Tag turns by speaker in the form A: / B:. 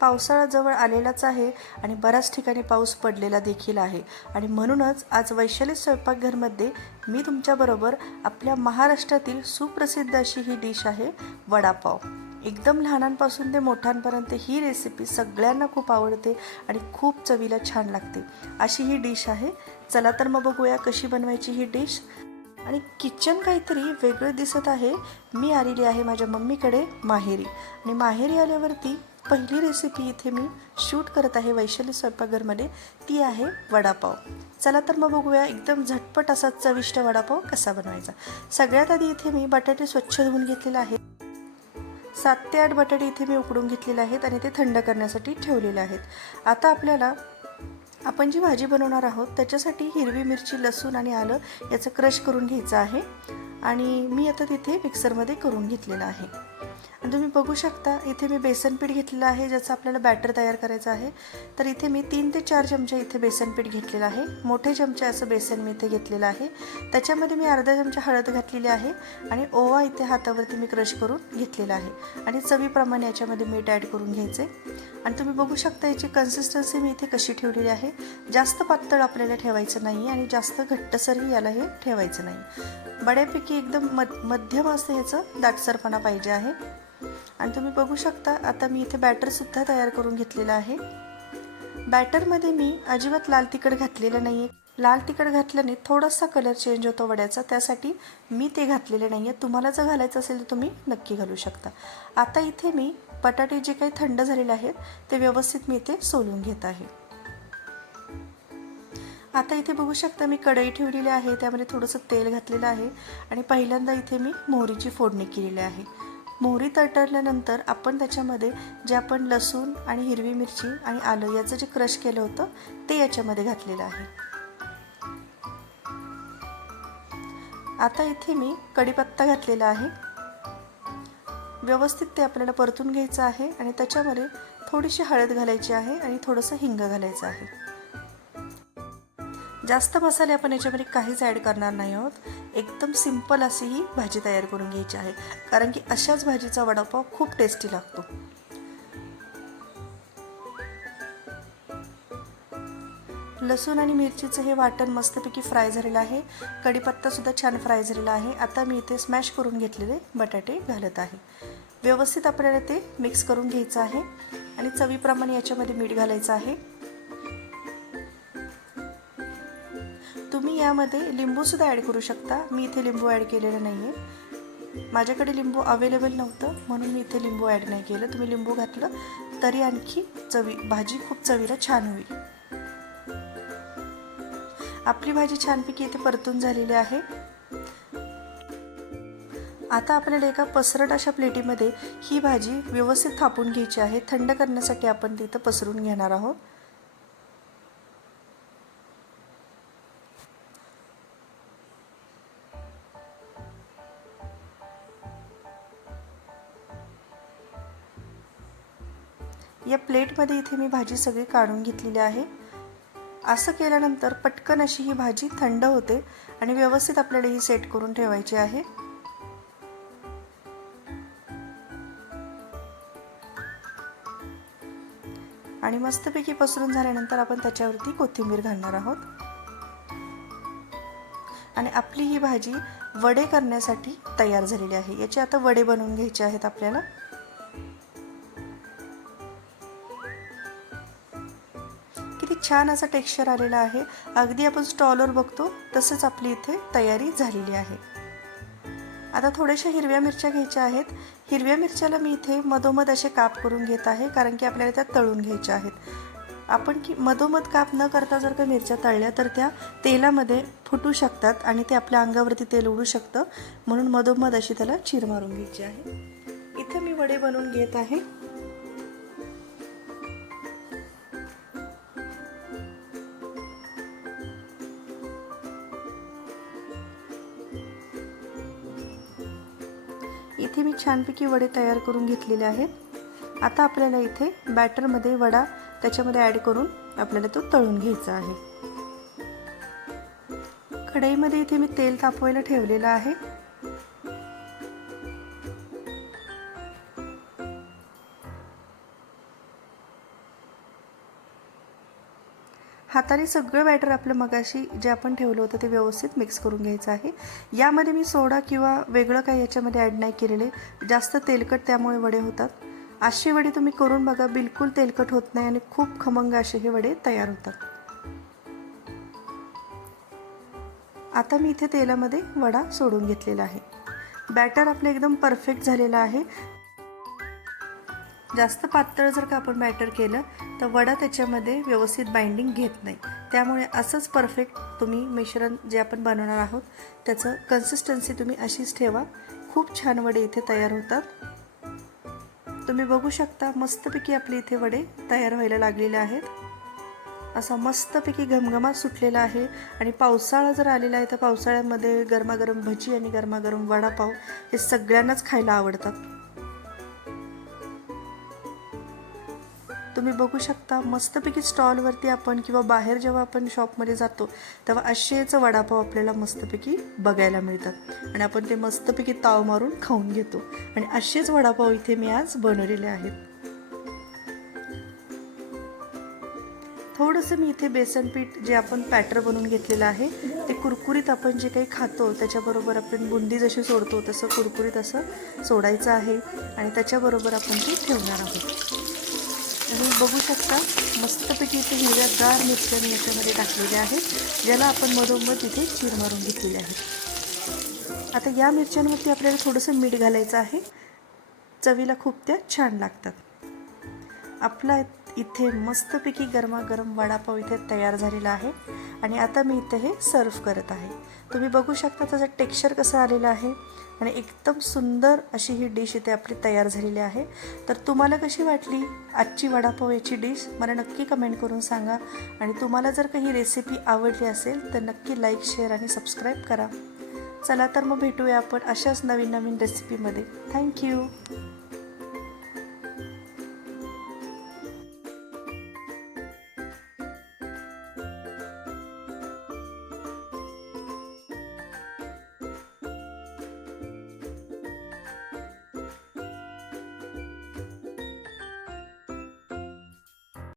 A: पावसाळा जवळ आलेलाच आहे आणि बऱ्याच ठिकाणी पाऊस पडलेला देखील आहे. आणि म्हणूनच आज वैशाली स्वयंपाकघरमध्ये मी तुमच्याबरोबर आपल्या महाराष्ट्रातील सुप्रसिद्ध अशी ही डिश आहे वडापाव. एकदम लहानांपासून ते मोठ्यांपर्यंत ही रेसिपी सगळ्यांना खूप आवडते आणि खूप चवीला छान लागते. अशी ही डिश आहे. चला तर मग बघूया कशी बनवायची ही डिश. आणि किचन काहीतरी वेगळं दिसत आहे. मी आलेली आहे माझ्या मम्मीकडे माहेरी. आणि माहेरी आल्यावरती पहिली रेसिपी इथे मी शूट करत आहे वैशाली स्वयंपाकघरमध्ये. ती आहे वडापाव. चला तर मग बघूया एकदम झटपट असा चविष्ट वडापाव कसा बनवायचा. सगळ्यात आधी इथे मी बटाटे स्वच्छ धुवून घेतलेले आहे सात ते आठ बटाटे इथे मी उकडून घेतलेले आहेत आणि ते थंड करण्यासाठी ठेवलेले आहेत. आता आपल्याला आपण जी भाजी बनवणार आहोत त्याच्यासाठी हिरवी मिरची लसूण आणि आलं याचं क्रश करून घ्यायचं आहे. आणि मी आता तिथे मिक्सरमध्ये करून घेतलेलं आहे. आणि तुम्ही बघू शकता इथे मी बेसन पीठ घेतलेलं आहे ज्याचं आपल्याला बॅटर तयार करायचं आहे. तर इथे मी तीन ते चार चमचे इथे बेसन पीठ घेतलेलं आहे. मोठे चमचे असं बेसन मी इथे घेतलेलं आहे. त्याच्यामध्ये मी अर्धा चमचा हळद घातलेली आहे आणि ओवा इथे हातावरती मी क्रश करून घेतलेला आहे. आणि चवीप्रमाणे याच्यामध्ये मीठ ॲड करून घ्यायचे. आणि तुम्ही बघू शकता याची कन्सिस्टन्सी मी इथे कशी ठेवलेली आहे. जास्त पातळ आपल्याला ठेवायचं नाही आणि जास्त घट्टसरही याला हे ठेवायचं नाही. बऱ्यापैकी एकदम मध मध्यम असं ह्याचं दाटसरपणा पाहिजे आहे. आणि तुम्ही बघू शकता आता मी इथे बॅटरसुद्धा तयार करून घेतलेलं आहे. बॅटरमध्ये मी अजिबात लाल तिखट घातलेलं नाही आहे लाल तिखट घातल्याने थोडासा कलर चेंज होतो वड्याचा. त्यासाठी मी ते घातलेले नाही आहे तुम्हाला जर घालायचं असेल तर तुम्ही नक्की घालू शकता. आता इथे मी बटाटे जे काही थंड झालेले आहेत ते व्यवस्थित मी इथे सोलून घेत आहे. आता इथे बघू शकता मी कढई ठेवलेली आहे. त्यामध्ये थोडंसं तेल घातलेलं आहे. आणि पहिल्यांदा इथे मी मोहरीची फोडणी केलेली आहे. मोहरी तळतळल्यानंतर आपण त्याच्यामध्ये जे आपण लसूण आणि हिरवी मिरची आणि आलं याचं जे क्रश केलं होतं ते याच्यामध्ये घातलेलं आहे. आता इथे मी कढीपत्ता घातलेला आहे. व्यवस्थित ते आपल्याला परतून घ्यायचं आहे आणि त्याच्यामध्ये थोडीशी हळद घालायची आहे आणि थोडंसं हिंग घालायचं आहे. जास्त मसाले आपण याच्यामध्ये काहीच ॲड करणार नाही आहोत. एकदम सिंपल अशी ही भाजी तयार करून घ्यायची आहे. कारण की अशाच भाजीचा वडापाव खूप टेस्टी लागतो. लसूण आणि मिरचीचं हे वाटण मस्तपैकी फ्राय झालेलं आहे. कढीपत्तासुद्धा छान फ्राय झालेला आहे. आता मी इथे स्मॅश करून घेतलेले बटाटे घालत आहे. व्यवस्थित आपल्याला ते मिक्स करून घ्यायचं आहे. आणि चवीप्रमाणे याच्यामध्ये मीठ घालायचं आहे. तुम्ही यामध्ये लिंबूसुद्धा ॲड करू शकता. मी इथे लिंबू ॲड केलेलं नाही आहे माझ्याकडे लिंबू अवेलेबल नव्हतं म्हणून मी इथे लिंबू ॲड नाही केलं. तुम्ही लिंबू घातलं तरी आणखी चवी भाजी खूप चवीला छान होईल. आपली भाजी छानपैकी इथे परतून झालेली आहे. आता आपल्याला एका पसरट अशा प्लेटीमध्ये ही भाजी व्यवस्थित थापून घ्यायची आहे. थंड करण्यासाठी आपण तिथं पसरून घेणार आहोत. या प्लेटमध्ये इथे मी भाजी सगळी काढून घेतलेली आहे. असं केल्यानंतर पटकन अशी ही भाजी थंड होते आणि व्यवस्थित आपल्याला ही सेट करून ठेवायची आहे. आणि मस्तपैकी पसरून झाल्यानंतर आपण त्याच्यावरती कोथिंबीर घालणार आहोत. आणि आपली ही भाजी वडे करण्यासाठी तयार झालेली आहे. याचे आता वडे बनवून घ्यायचे आहेत आपल्याला. किती छान असा टेक्स्चर आलेला आहे. अगदी आपण स्टॉलवर बघतो तसंच आपली इथे तयारी झालेली आहे. आता थोड्याशा हिरव्या मिरच्या घ्यायच्या आहेत. हिरव्या मिरच्याला मी इथे मधोमध असे काप करून घेत आहे कारण की आपल्याला त्या तळून घ्यायच्या आहेत. आपण की मधोमध काप न करता जर का मिरच्या तळल्या तर त्या तेलामध्ये फुटू शकतात आणि ते आपल्या अंगावरती तेल उडू शकतं. म्हणून मधोमध अशी त्याला चीर मारून घ्यायची आहे. इथे मी वडे बनवून घेत आहे. छानपैकी वडे तयार करून घेतलेले आहेत. आता आपल्याला इथे बॅटरमध्ये वडा त्याच्यामध्ये ॲड करून आपल्याला तो तळून घ्यायचा आहे. कढईमध्ये इथे मी तेल तापवायला ठेवलेलं आहे. हाताने सगळं बॅटर आपलं मगाशी जे आपण ठेवलं होतं ते व्यवस्थित मिक्स करून घ्यायचं आहे. यामध्ये मी सोडा किंवा वेगळं काही याच्यामध्ये ॲड नाही केलेले. जास्त तेलकट त्यामुळे वडे होतात. अशी वडे तुम्ही करून बघा बिलकुल तेलकट होत नाही आणि खूप खमंग असे हे वडे तयार होतात. आता मी इथे तेलामध्ये वडा सोडून घेतलेला आहे. बॅटर आपलं एकदम परफेक्ट झालेलं आहे. जास्त पातळ जर का आपण बॅटर केलं तर वडा त्याच्यामध्ये व्यवस्थित बाइंडिंग घेत नाही. त्यामुळे असंच परफेक्ट तुम्ही मिश्रण जे आपण बनवणार आहोत त्याचं कन्सिस्टन्सी तुम्ही अशीच ठेवा. खूप छान वडे इथे तयार होतात. तुम्ही बघू शकता मस्तपैकी आपले इथे वडे तयार व्हायला लागलेले आहेत. असा मस्तपैकी घमघमाट सुटलेला आहे. आणि पावसाळा जर आलेला आहे तर पावसाळ्यामध्ये गरमागरम भजी आणि गरमागरम वडापाव हे सगळ्यांनाच खायला आवडतात. तुम्ही बघू शकता मस्तपैकी स्टॉलवरती आपण किंवा बाहेर जेव्हा आपण शॉपमध्ये जातो तेव्हा असेच वडापाव आपल्याला मस्तपैकी बघायला मिळतात. आणि आपण ते मस्तपैकी ताव मारून खाऊन घेतो. आणि असेच वडापाव इथे मी आज बनवलेले आहेत. थोडंसं मी इथे बेसन पीठ जे आपण पॅटर बनवून घेतलेलं आहे ते कुरकुरीत आपण जे काही खातो त्याच्याबरोबर आपण बुंदी जशी सोडतो तसं कुरकुरीत असं सोडायचं आहे. आणि त्याच्याबरोबर आपण ते ठेवणार आहोत. तुम्ही बघू शकता मस्तपैकी इथे हिरव्यागार मिरच्या मी याच्यामध्ये टाकलेल्या आहेत ज्याला आपण मधोमध इथे चीर मारून घेतलेले आहे आता या मिरच्यांवरती आपल्याला थोडंसं मीठ घालायचं आहे. चवीला खूप त्या छान लागतात. आपला इथे मस्तपैकी गरमागरम वडापाव इथे तयार झालेला आहे. आणि आता मी इथे हे सर्व करत आहे. तुम्ही बघू शकता त्याचं टेक्स्चर कसं आलेलं आहे. आणि एकदम सुंदर अशी ही डिश इथे आपली तयार झालेली आहे. तर तुम्हाला कशी वाटली आजची वडापाव याची डिश मला नक्की कमेंट करून सांगा. आणि तुम्हाला जर काही रेसिपी आवडली असेल तर नक्की लाईक शेअर आणि सबस्क्राईब करा. चला तर मग भेटूया आपण अशाच नवीन नवीन रेसिपीमध्ये थँक्यू